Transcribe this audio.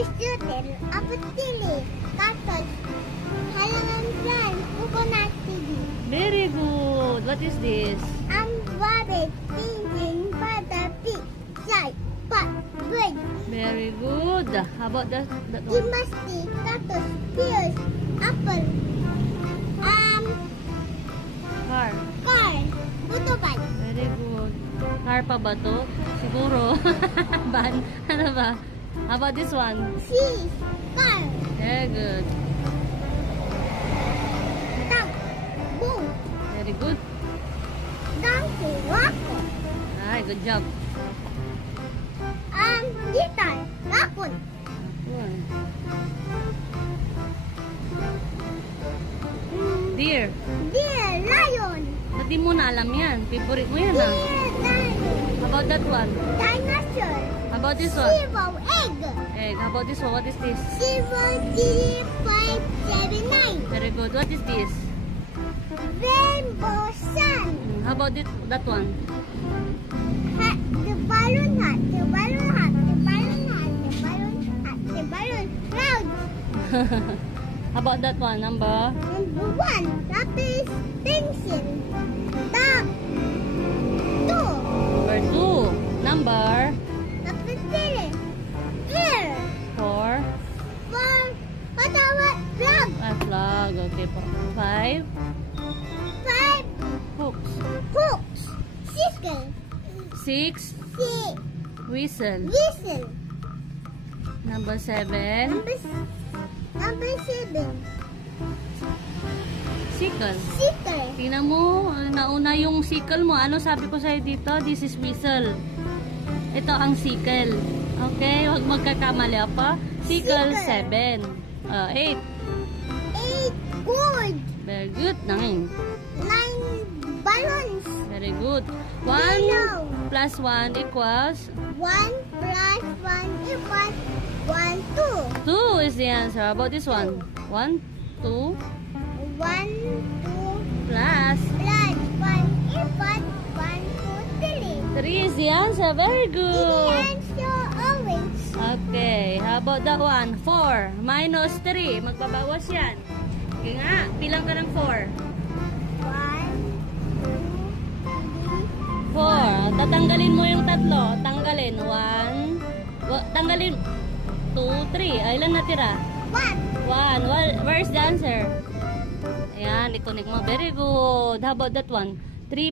Student, apple chili, carrot, halaman plant, coconut chili. Very good. What is this? Rabbit, pigeon, butter, pig, fly, pot, bird. Very good. How about that one? Chimney, cactus, pears, apple. Car. Car, butuban. Very good. Car pa ba to? Siguro. Van. Ano ba? How about this one? Fish, car, Very good. duck, bull, Very good. donkey, raccoon. Ay, good job. Guitar, raccoon. Good. Deer. Deer, lion. Ba't di mo na alam yan? Favorite mo yan ah. Deer, lion. How about that one? Dinosaur. How about this one? Zero, egg. Egg. How about this one? What is this? 0, 3, 5, 7, 9. Very good. What is this? Rainbow sun. How about that one? Hat, the balloon hat, the balloon hat, the balloon hat, the balloon hat, the balloon cloud. How about that one? Number? Number 1, lapis, pencil. Dog. 2, Number 2. Number? lapis chili. Ear. 4. 4, patawat, plug. Flag. Okay po. 5. 5, Hooks. hooks. Sickle. 6. 6, Whistle. whistle. Number 7. Number 7, Sickle. sickle. Tingnan mo, nauna yung sickle mo. Ano sabi ko sa'yo dito? This is whistle. Ito ang sickle. Okay? Huwag magkakamali pa. Sickle, Sickle. 7. 8. 8, gourd. Very good. 9. 9, balloons. Very good. 1 Yellow. plus 1 equals 1 plus 1 equals 1, 2. 2 is the answer. How about this one? 1, 2 1, 2 plus plus 1 equals 1, 2, 3. 3 is the answer. Very The good. answer orange. Okay. How about that one? 4 minus 3. Magbabawas yan. Okay nga. Bilang ka ng 4. 1, 2, 4. Tatanggalin mo yung tatlo. Tanggalin. 1. Tanggalin. 2, 3. Ay, ilan natira? 1. 1. Where's the answer? Ayan, i-connect mo. Very good. How about that one?